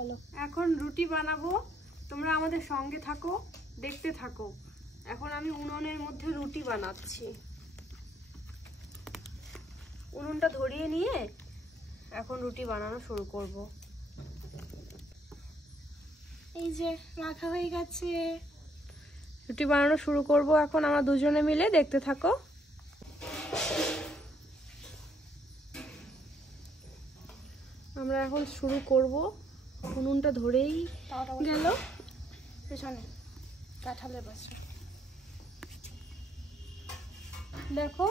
বলো। এখন রুটি বানাবো, তোমরা আমাদের সঙ্গে থাকো, দেখতে থাকো। এখন আমি উনুনের মধ্যে রুটি বানাচ্ছি। উনুনটা ধরিয়ে নিয়ে এখন রুটি বানানো শুরু করব। এই যে মাখা হয়ে গেছে, রুটি বানানো শুরু করব এখন আমরা দুজনে মিলে, দেখতে থাকো। আমরা এখন শুরু করব। উনুনটা ধরেই গেল। পেছনে কাঁঠালের বাসা দেখো,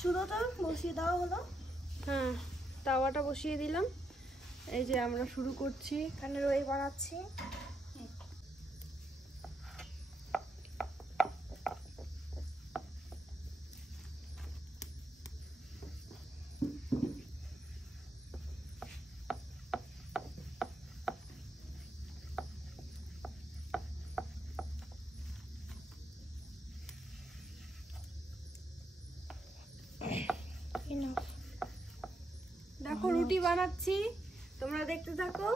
চুলোটা বসিয়ে দেওয়া হলো। হ্যাঁ, তাওয়াটা বসিয়ে দিলাম। এই যে আমরা শুরু করছি। এখানে রয়ে বানাচ্ছি। দেখো রুটি বানাচ্ছি, তোমরা দেখতে থাকো।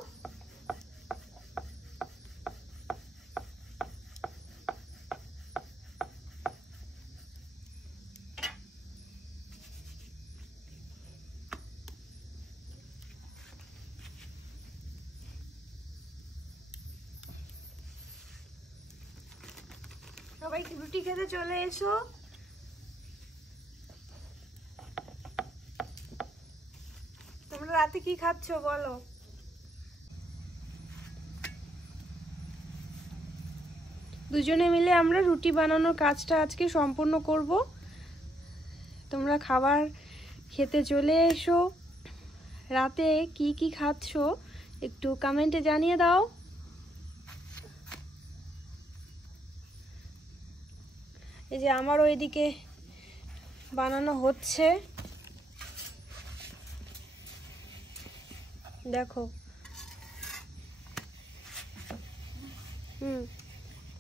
সবাই রুটি খেতে চলে এসো। তোমরা রাতে কি খাচ্ছো বলো? দুজনে মিলে আমরা রুটি বানানোর কাজটা আজকে সম্পূর্ণ করব। তোমরা খাবার খেতে চলে এসো। রাতে কি কি খাচ্ছো একটু কমেন্টে জানিয়ে দাও। এই যে আমার ওইদিকে বানানো হচ্ছে, দেখো।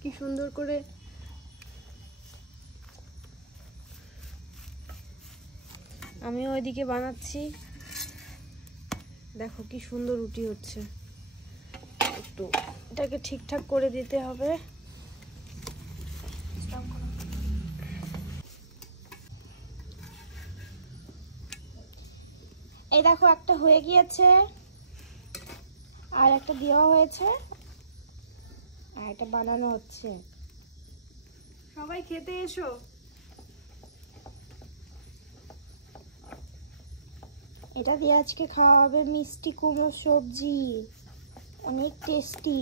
কি সুন্দর করে আমি ওইদিকে বানাচ্ছি। দেখো কি সুন্দর রুটি হচ্ছে। একটু এটাকে ঠিকঠাক করে দিতে হবে। এই দেখো একটা হয়ে গিয়েছে, আর একটা দেওয়া হয়েছে, আর এটা বানানো হচ্ছে। সবাই খেতে এসো। এটা দিয়ে আজকে খাওয়া হবে মিষ্টি কুমড়ো সবজি, অনেক টেস্টি।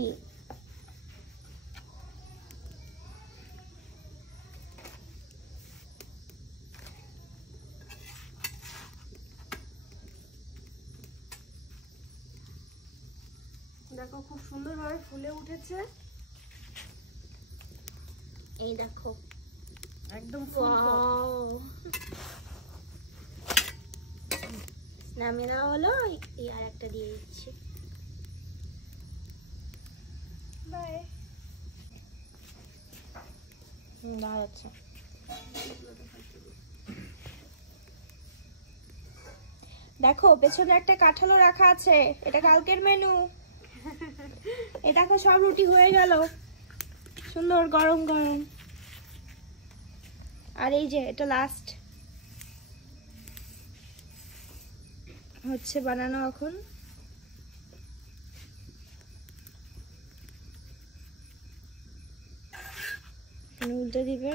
দেখো খুব সুন্দরভাবে ফুলে উঠেছে। এই দেখো একদম নামিয়ে দেওয়া হলো। এই আর একটা দিয়ে দিচ্ছি। বাই। আচ্ছা, দেখো পেছনে একটা কাঁঠালও রাখা আছে, এটা কালকের মেনু। এই দেখো সব রুটি হয়ে গেল, সুন্দর গরম গরম। আর এই যে এটা লাস্ট হচ্ছে বানানো এখন। উল্টে দিবে।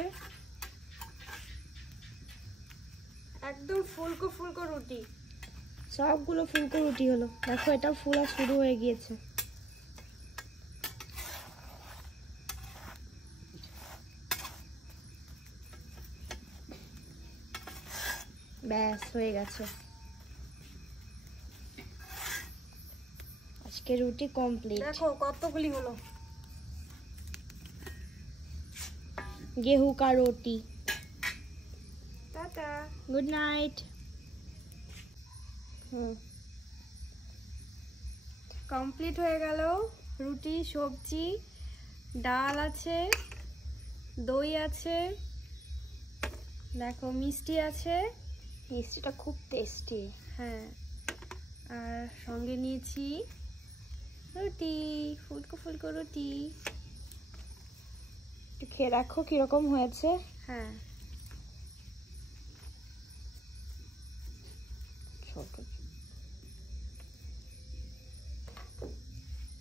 একদম ফুলকো ফুলকো রুটি। সবগুলো ফুলকো রুটি হলো। দেখো এটা ফুলা শুরু হয়ে গিয়েছে। ব্যাস হয়ে গেছে, আজকে রুটি কমপ্লিট। দেখো কতগুলি হলো। गेहूं का रोटी। Tata, good night. কমপ্লিট হয়ে গেল। রুটি, সবজি, ডাল আছে, দই আছে, দেখো মিষ্টি আছে। মিষ্টিটা খুব টেস্টি। হ্যাঁ, আর সঙ্গে নিয়েছি রুটি, ফুলকো ফুলকো রুটি। একটু খেয়ে রাখো কিরকম হয়েছে। হ্যাঁ,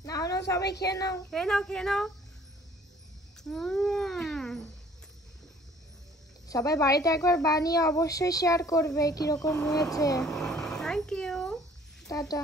নাও নাও সবাই খেয়ে নাও। খেয়ে নাও খেয়ে নাও। সবাই বাড়িতে একবার বানিয়ে অবশ্যই শেয়ার করবে কিরকম হয়েছে। Thank you. টাটা।